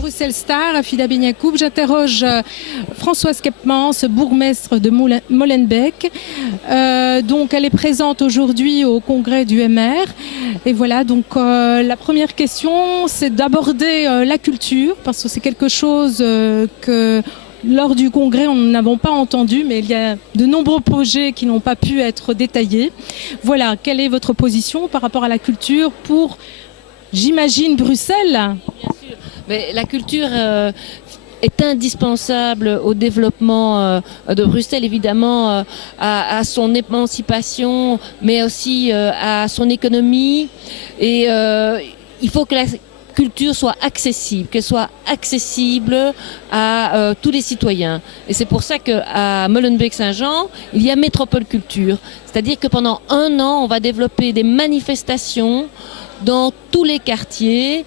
Bruxelles Star, Afida Benyakoub. J'interroge Françoise Kepmans, bourgmestre de Molenbeek. Donc, elle est présente aujourd'hui au congrès du MR. Et voilà, donc la première question, c'est d'aborder la culture, parce que c'est quelque chose que lors du congrès, nous n'avons pas entendu, mais il y a de nombreux projets qui n'ont pas pu être détaillés. Voilà, quelle est votre position par rapport à la culture pour, j'imagine, Bruxelles ? Bien sûr, mais la culture est indispensable au développement de Bruxelles, évidemment, à son émancipation, mais aussi à son économie. Et il faut que la culture soit accessible, qu'elle soit accessible à tous les citoyens. Et c'est pour ça qu'à Molenbeek-Saint-Jean, il y a Métropole Culture. C'est-à-dire que pendant un an, on va développer des manifestations dans tous les quartiers.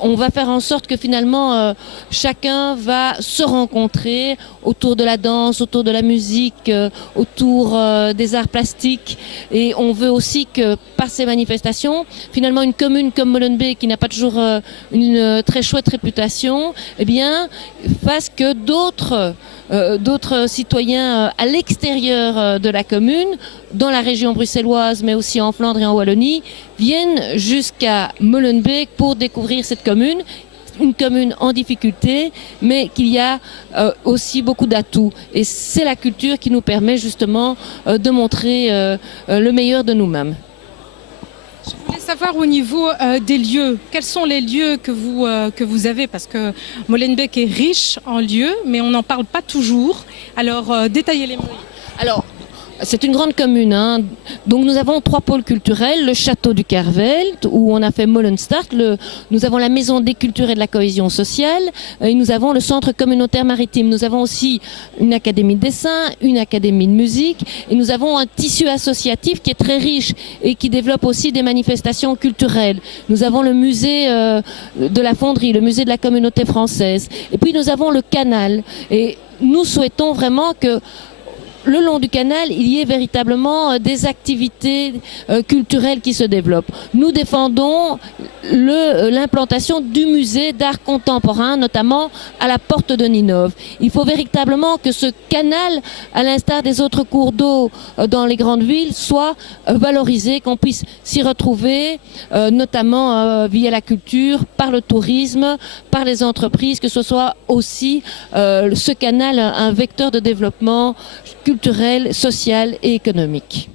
On va faire en sorte que finalement chacun va se rencontrer autour de la danse, autour de la musique, autour des arts plastiques. Et on veut aussi que par ces manifestations, finalement une commune comme Molenbeek, qui n'a pas toujours une très chouette réputation, eh bien fasse que d'autres citoyens à l'extérieur de la commune, dans la région bruxelloise, mais aussi en Flandre et en Wallonie, viennent jusqu'à Molenbeek pour découvrir cette commune, une commune en difficulté, mais qu'il y a aussi beaucoup d'atouts. Et c'est la culture qui nous permet justement de montrer le meilleur de nous-mêmes. Je voulais savoir au niveau des lieux, quels sont les lieux que vous avez, parce que Molenbeek est riche en lieux, mais on n'en parle pas toujours. Alors, détaillez-les-moi. Alors, c'est une grande commune, hein. Donc nous avons 3 pôles culturels, le château du Kerveld, où on a fait Molenstart, nous avons la maison des cultures et de la cohésion sociale, et nous avons le centre communautaire maritime. Nous avons aussi une académie de dessin, une académie de musique, et nous avons un tissu associatif qui est très riche et qui développe aussi des manifestations culturelles. Nous avons le musée de la fonderie, le musée de la communauté française, et puis nous avons le canal. Et nous souhaitons vraiment que le long du canal, il y ait véritablement des activités culturelles qui se développent. Nous défendons l'implantation du musée d'art contemporain, notamment à la porte de Ninove. Il faut véritablement que ce canal, à l'instar des autres cours d'eau dans les grandes villes, soit valorisé, qu'on puisse s'y retrouver, notamment via la culture, par le tourisme, par les entreprises, que ce soit aussi ce canal un vecteur de développement culturel, social et économique.